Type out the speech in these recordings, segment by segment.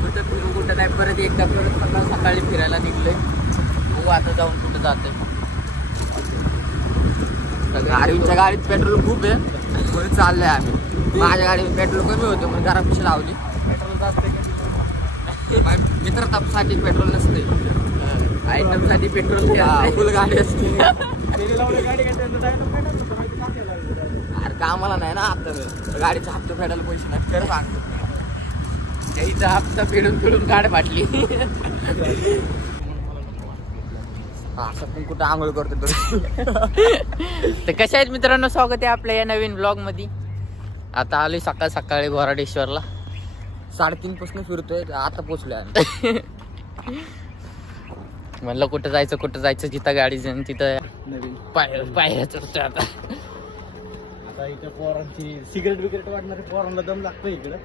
कुठं फिरू कुठं नाही, परत एकदा परत सकाळी फिरायला निघलोय. हो आता जाऊन कुठं जातोय. अरविंदच्या गाडीत पेट्रोल खूप आहे म्हणून चाललंय आम्ही. माझ्या गाडीत पेट्रोल कमी होतं म्हणून जरा पिशी लावली. पेट्रोल जास्त मित्रतासाठी पेट्रोल नसते, आयटम साठी पेट्रोल फुल गाडी असते. अरे कामाला नाही ना आता, गाडीचा हप्ता फेडायला पैसे नाही. खरं सांगतो त्याचा हप्ता फेडून फेडून गाडी फाटली. असं पण कुठं आंघोळ करतो. तर कशा आहेत मित्रांनो, स्वागत आहे आपल्या या नवीन ब्लॉग मध्ये. आता आलोय सकाळ सकाळी घोराडेश्वरला. 3:30 पासून फिरतोय, आता पोचलोय. म्हणलं कुठं जायचं जिथं गाडी जाईन तिथं नवीन पायऱ्या चढतोय. आता इथं पोरांची सिगरेट बिगरेट वाटणारे पोरांना दम लागतो इकडं.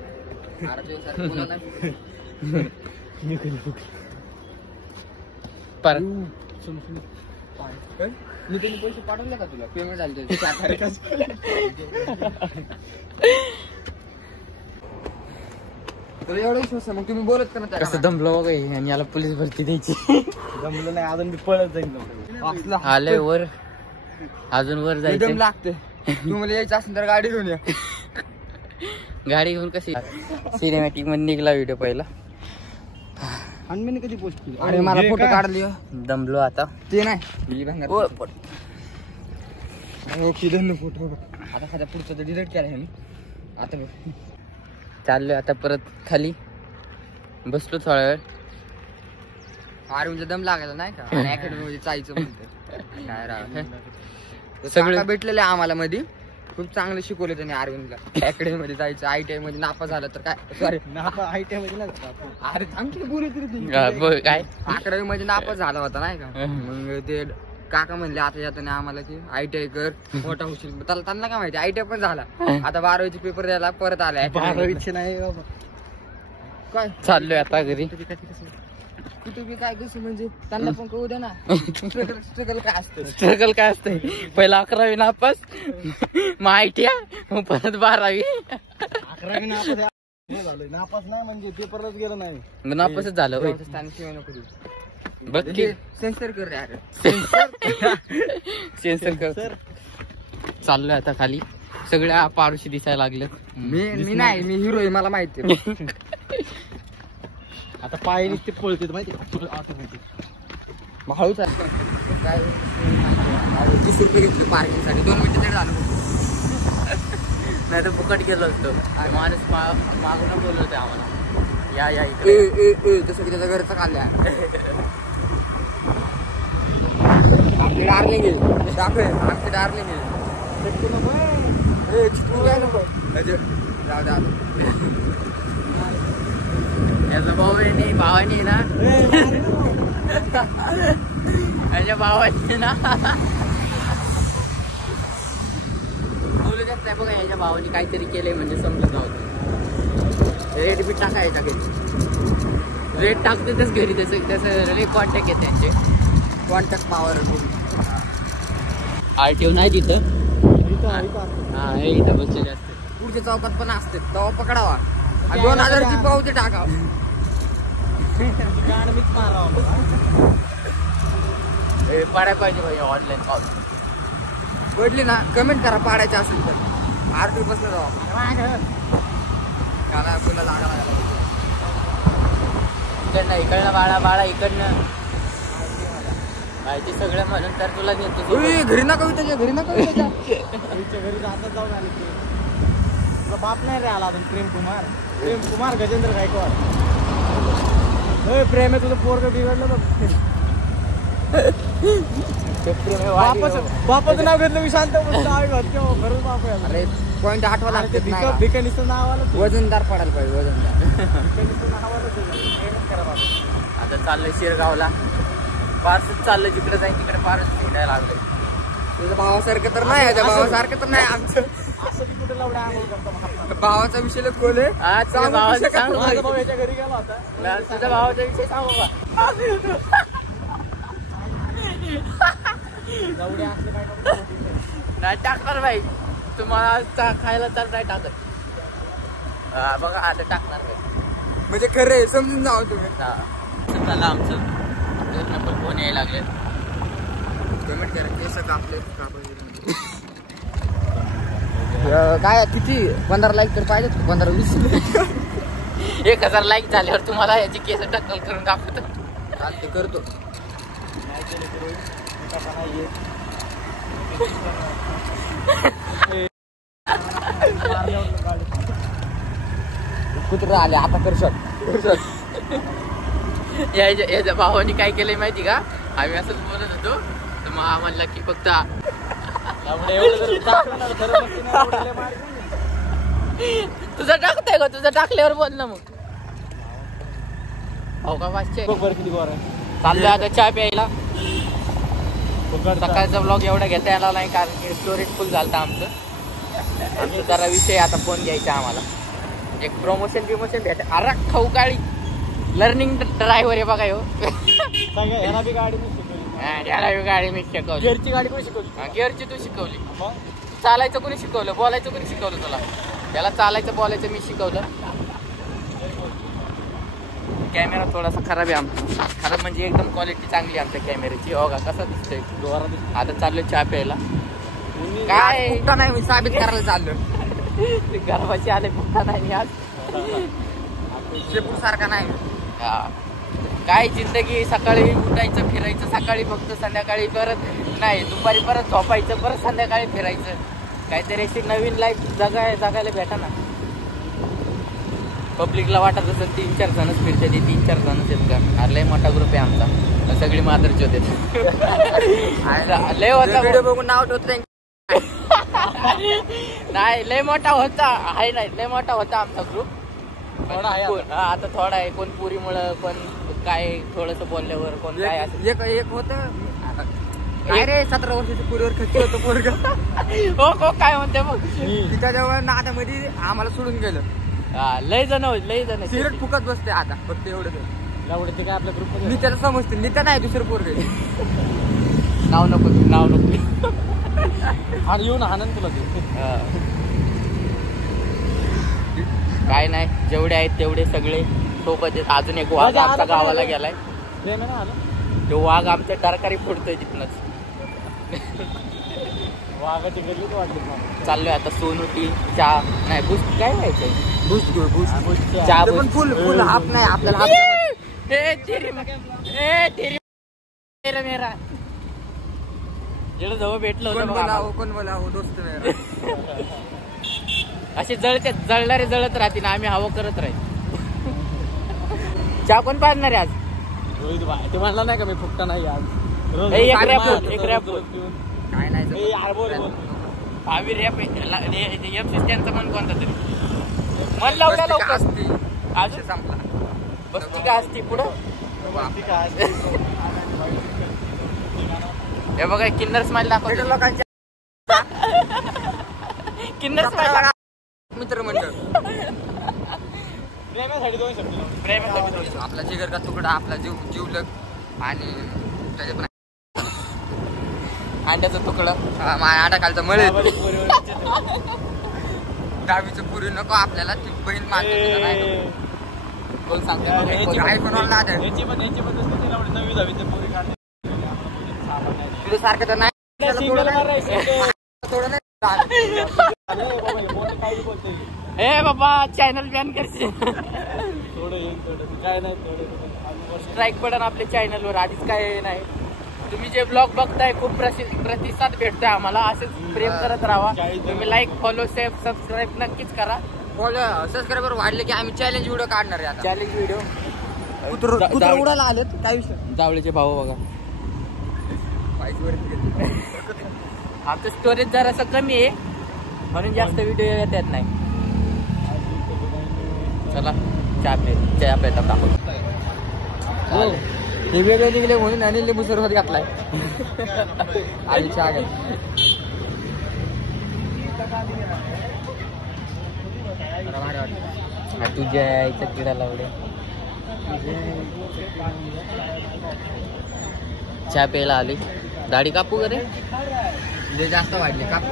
पैसे पाठवले का तुला? पेमेंट झाले तुला एवढं विश्वास आहे मग तुम्ही बोलत का ना? कसं दमलो बघ आणि याला पोलीस भरती द्यायची. दमलं नाही अजून, मी पळत जाईल. आलंय वर, अजून वर जायचं लागते. तुम्हाला यायचं असेल तर गाडी घेऊन या. गाडी घेऊन कशी सिनेमॅटिक मध्ये निघला व्हिडिओ पहिला. आणि मी कधी पोस्ट केली? अरे मला फोटो काढली. दमलो आता. ते नाही फोटो आता खाद्या पुढचं डिलीट केला आहे मी. आता चाललोय आता परत खाली. बसलो थोडा वेळ. आर्मीचा दम लागायला नाही का? अकॅडमी जायचं म्हणतो काय राव. सगळं भेटलेलं आहे आम्हाला मध्ये. खूप चांगलं शिकवलं त्यांनी अरविंदला. अकॅडमी मध्ये जायचं. ITI मध्ये नापास झालं तर काय, सॉरी ITI मध्ये नाही. अरे चांगली बोलू काय 11वी मध्ये नापास झाला होता नाही का? मग ते काका म्हणले आता जाताना आम्हाला की ITI कर, मोठा होशील. त्यांना काय माहिती ITI पण झाला. आता 12वीचे पेपर द्यायला परत आलाय. 12वीचे नाही काय चाललोय आता घरी. कुठे काय कसं म्हणजे त्यांना पण कळू दे ना. स्ट्रगल काय असतं. स्ट्रगल काय असतंय. पहिला 11वी नापास, मग ITI, मग परत 12वी. 11वी नापास नाही म्हणजे पेपरलाच गेलं नाही. नापासच झालं. बघ की सेन्सर कर रे. अरे सेन्सर कर. चाललोय आता खाली. सगळ्या पारुशी दिसायला लागले. मी नाही, मी हिरो आहे मला माहिती. आता पाय नुसते पळते माहिती. हळू चालतं. 30 रुपये घेतले पार्किंग साठी. 2 मिनिटं तरी झालं. नाही तर फुकट गेलो असतो. माणूस मागून बोललो होते आम्हाला या इकडे. तसं की त्याच्या घरचं खाल्ल्या. आपली डार्लिंग आहे. दाखव आमची डार्लिंग आहे. याचा भावाने ना, याच्या भावाने ना बोलू देत नाही बघा. याच्या भावाने काहीतरी केलंय म्हणजे समजत नव्हतं. रेट बी टाकायचा घरी. रेट टाकतेच घरी. त्याचं कॉन्टॅक्ट आहे त्यांचे. Contact power. RTO नाही तिथं. हा हे इथं बसलेले असते. पुढच्या चौकात पण असते. तेव्हा पकडावा. 2000ची पावती टाकावं. पाडायला पाहिजे भाई ऑनलाईन पावती. पडली ना कमेंट करा पाडायची असेल तर. RTO बसलं जावा. तुला जागा लागला इकडनं. इकडनं बाळा इकडनं माहिती सगळं म्हणून तर तुला नेतो. घरी ना कविता घरी ना कविता. घरी जाता जाऊन आले. तुला बाप नाही रे आला अजून. प्रेम कुमार गजेंद्र गायकवाड. प्रेम आहे तुझं पोरग बिघडलं बघ. बापाचं नाव घेतलं मी शांत खरंच बाप आहे. अरे पॉईंट आठवा लागते. भिकाणीचं नाव आलं. वजनदार पडायला पाहिजे. वजनदार. आता चाललंय शिरगावला. पारसच चाललंय. जिकडे जाईल तिकडे पारस भेटायला लागलंय. तुझ्या भावासारखं तर नाही. त्या भावासारखं तर नाही आमचं. भावाचा विषय खोल आहे. तुझ्या भावाचा घरी गेला होता. तुझ्या भावाचा विषय सांगू का? नाही टाकणार भाई. तुम्हाला खायला तर नाही टाकत. बघा आता टाकणार म्हणजे खरं समजून जावं तुम्ही. झालं आमचं नंबर फोन यायला लागले. पेमेंट करा केस कापले काय किती 15 लाईक तर पाहिजेत 15-20. 1000 लाईक झाल्यावर तुम्हाला याची केस टक्कल करून दाखवतो. ते करतो. कुत्रा आले आता करशॉट. याच्या भावानी काय केलंय माहिती का? आम्ही असंच बोलत होतो तर मग म्हणला की फक्त तुझं टाकतंय का? तुझं टाकल्यावर बोल ना मग. हो का वाचचे चाललोय आता चहा प्यायला. सकाळचा ब्लॉग एवढा घेता येणार नाही कारण की स्टोरेज फुल झालता आमचं जरा विषय. आता फोन घ्यायचा आम्हाला एक प्रमोशन भेट. अरे खाऊ काळी लर्निंग ड्रायव्हर आहे बघा ह्यो. याला बी गाडी गाडी मी शिकवली. गिअरची गाडी कोणी शिकवली? गिअरची तू शिकवली. चालायचं कोणी शिकवलं? बोलायचं कोणी शिकवलं तुला? त्याला चालायचं बोलायचं मी शिकवलं. कॅमेरा थोडासा खराब आहे आमचा. खराब म्हणजे एकदम क्वालिटी चांगली आमच्या कॅमेऱ्याची. हो का कसा दिसतोय? आता चाललोय चहा प्यायला. काय फुकटा नाही मी साबित करायला चाललो. गरबाची आले फुकटा नाही आज. शेपूट सारखा नाही. काय जिंदगी सकाळी उठायचं फिरायचं सकाळी फक्त संध्याकाळी परत नाही दुपारी परत झोपायचं परत संध्याकाळी फिरायचं. काहीतरी अशी नवीन लाईफ जगायला भेटा ना. पब्लिकला वाटत असं 3-4 जणच फिरते. 3-4 जणच आहेत का? लय मोठा ग्रुप आहे आमचा. सगळी मादरची होते. लय होता व्हिडिओ बघून नाव ठेवत नाही लय मोठा होता आहे. नाही लय मोठा होता आमचा ग्रुप. आता थोडा आहे. कोण पुरीमुळं कोण काय थोडस बोलल्यावर कोण काय असं. एक होत अरे 17 वर्षाच्या पुरीवर खच्ची होतं पोरग. हो काय म्हणते मग? त्याच्यावर नादामध्ये आम्हाला सोडून गेलं. लय जण सिगरेट फुकत बसते आता फक्त एवढं ते काय आपल्या ग्रुप मध्ये नित्याला समजते. नित्या नाही दुसरं पोरग. नाव नको आणि येऊन आनंद तुला काय नाही जेवढे आहेत तेवढे सगळे सोबत आहेत. अजून एक वाघ आमच्या गावाला गेलाय. तो वाघ आमच्या तरकारी फोडतोय तिथनच. वाघाची गल्लीच वाटली. चाललोय आता सोनू टी चहा नाही बुस्ट काय घ्यायचंय? चहा पण फुल हाफ नाही आपल्याला. जवळ भेटलो कोण बोलावं दोस्त मेरा. असे जळणारे जळत राहतील. आम्ही हवं करत राहील. चहा कोण पाजणार आहे आज? ते म्हणला नाही का मी फुकटा नाही आज. एक रॅप काय नाही भावी रॅप त्यांचं मन कोणता तरी मन लावल्या लवकर अजून संपला. बसती का असती पुढं? हे बघा किन्नर स्माइल दाखवतो लोकांच्या. किन्नर स्माइल मित्र मंडळ प्रेमासाठी आपला जिगर का तुकडा आपला जीवलग आणि त्याच्या पण अंड्याचा तुकडा अंडा खालचा मळे. दहावीचं पुरी नको आपल्याला. ती बहीण मानते कोण सांगते? तुझं सारखं तर नाही. ए बाबा चॅनल बॅन करशील. स्ट्राईक पडन आपल्या चॅनलवर. आधीच काय नाही. तुम्ही जे ब्लॉग बघताय खूप प्रतिसाद भेटतोय आम्हाला. असेच प्रेम करत राहा. तुम्ही लाईक फॉलो शेअर सबस्क्राईब नक्कीच करा. सबस्क्रायबर वाढले की आम्ही चॅलेंज व्हिडिओ काढणार आहे. आता चॅलेंज व्हिडिओ कुत्र उडायला आलेत काय विषय. जावळीचे भाऊ बघा आमचं स्टोरेज जरासं कमी आहे म्हणून जास्त व्हिडिओ येत नाही. चला चहा प्यायला टाकू. हे वेगळे निघले म्हणून आणि लिंबू सरबत घातलाय. आणि चहा घ्या. तुझ्या यायच्या किडा लावले. चहा प्यायला आली. दाढी कापू का रे? जास्त वाढली कापू.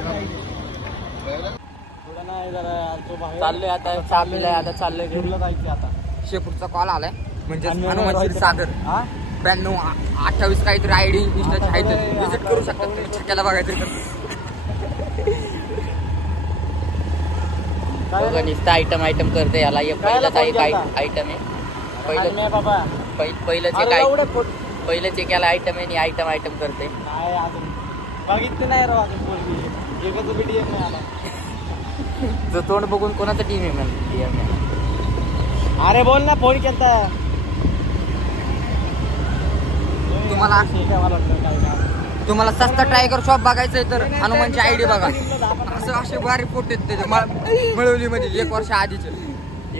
एवढं नाही जरा तो बाहेर चाललोय आता चहा पिलाय आता चाललोय घरी. घरला जायचं आता. शेपूटचा कॉल आलाय म्हणजे आणि हनुमान क्षीरसागर हा 9228 काहीतरी आयडी इंस्टाची आहे विजिट करू शकतात तुम्ही. चिक्याला बघायचं तर बघा नुसतं आयटम करते याला. एक पहिलाच आयटम आहे. नाही बाबा पहिलंच अरे एक एवढे फोट पहिलंच एक याला आयटम आहे आणि आयटम करते. नाही अजून बघितलं नाही राव अजून पोरगी. एकच बीडीएम नाही आला. तो तोंड बघून कोणाचा टीम आहे म्हणते. अरे बोल ना फोन केलता तुम्हाला तुम्हाला सस्ता टायगर शॉप बघायचंय तर हनुमानची आयडी बघा. असे बारीक फोटो आहेत त्याचे मिळवली मध्ये 1 वर्ष आधीचे.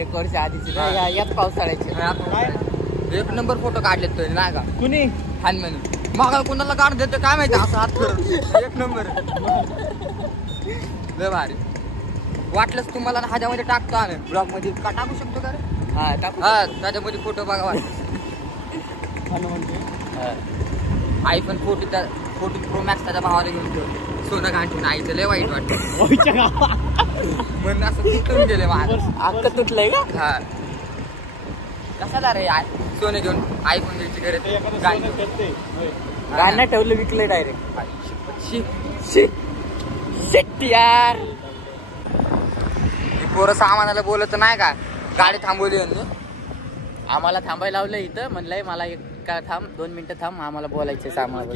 1 वर्ष आधीचे याच पावसाळ्याचे एक नंबर फोटो काढलेत तरी नाही का कुणी हनुमान. मग कुणाला काढ देतो काय माहिती असं हात करून. 1 नंबर लय भारी. वाटलंच तुम्हाला ह्याच्यामध्ये टाकतो आम्ही ब्लॉग मध्ये टाकू शकतो का रे? हा टाकू. हा त्याच्यामध्ये फोटो बघा आयफोन 14 प्रो मॅक्स त्याच्या भावाला घेऊन ठेवलं. सोनं घांटून आईचं लय वाईट वाटतं. म्हणून असं तुटून गेले माझं. अक्क तुटलंय का? हा कशाला रे सोनं घेऊन आयफोन घ्यायची गरज. गाणं ठेवलं विकलंय डायरेक्ट. यार पोरं सामानाला बोलत नाही का गाडी थांबवली यांनी. आम्हाला थांबायला लावलं इथं. म्हणलंय मला का थांब 2 मिनिटं थांब आम्हाला बोलायचंय सामानावर.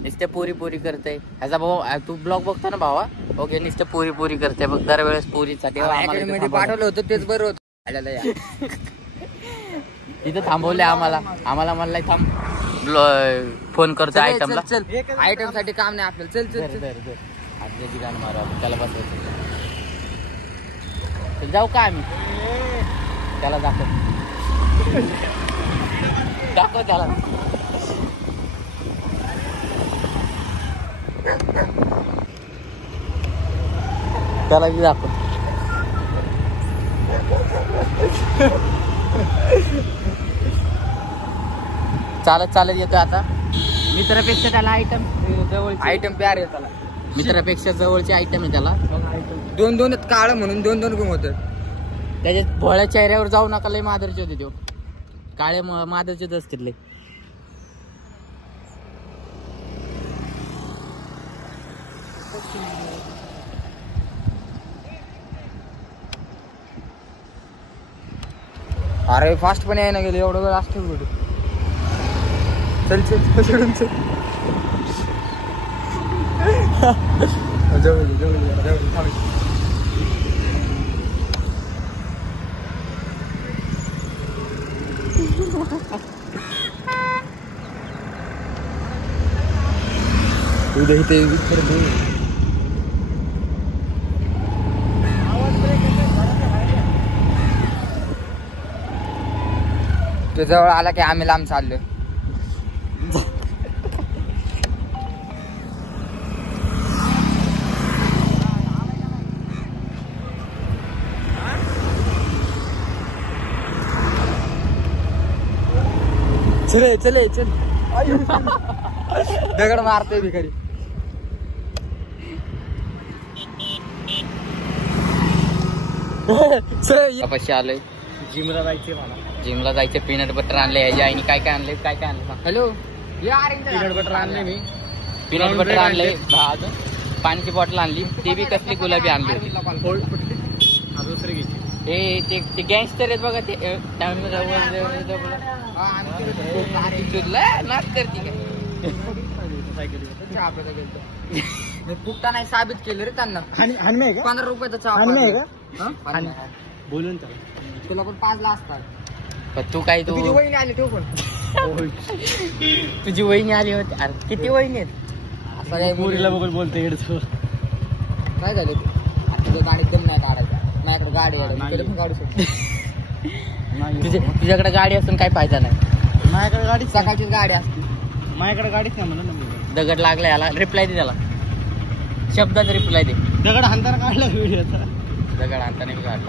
नुसतं पोरी करते. ह्याचा भाऊ तू ब्लॉग बघतो ना भावा. ओके नुसतं पोरी करते बघ दरवेळेस पोरीसाठी. मध्ये पाठवलं होतं तेच बरं होतं. तिथं थांबवले आम्हाला म्हणलंय थांब फोन करतो आयटमला. आयटम साठी काम नाही आपल्याला. चल आपल्याची गाणं मारू आपण त्याला बसवायचं. जाऊ का आम्ही त्याला दाखव त्याला. त्याला बी दाखव. चालत येतो आता. मित्रापेक्षा त्याला आयटम प्यार आहे त्याला. मित्रापेक्षा जवळचे आयटम आहे त्याला. 2 काळ म्हणून 2 घुमवत. त्याच्या भोळ्या चेहऱ्यावर जाऊ नका. लय मादरचे होते तो. काळे मादरचेच असतील लय. अरे फास्ट पण यायला गेले. एवढं वेळ असतो कुठे. चल उद्या इथे तो जवळ आला की आम्ही लांब चाललो. चल दगड मारतोय भिकारी. कपाशी आलोय. जिमला जायचंय मला. जिमला जायचं. पीनट बटर आणले. याच्या आईने काय आणले हॅलो पीनट बटर आणले मी. पीनट बटर आणले. पाण्याची बॉटल आणली. ती बी कसली गुलाबी आणली होती. दुसरी घ्यायची. ते गँगस्टर आहेत बघा. ते फुकटा नाही साबित केलं रे त्यांना. 15 रुपयाचा चहा बोलून तुला पण 5 ला असतात. तू काय तुझी वहिनी आली. तो पण तुझी वहिनी आली होती. अरे किती वहिनी आहेत. पोरीला बघून बोलते. काय झालं तुझं गाडी दम नाही काढायचं. माझ्याकडे गाडी आहे. काढू शकतो. तुझ्याकडे गाडी असून काय फायदा नाही. माझ्याकडे गाडी सकाळचीच गाडी असते. माझ्याकडे गाडीच नाही म्हणून. दगड लागला याला. रिप्लाय दे त्याला. शब्दाचा रिप्लाय दे. दगड हाणताना काढला व्हिडिओ. दगड हाणताना काढला.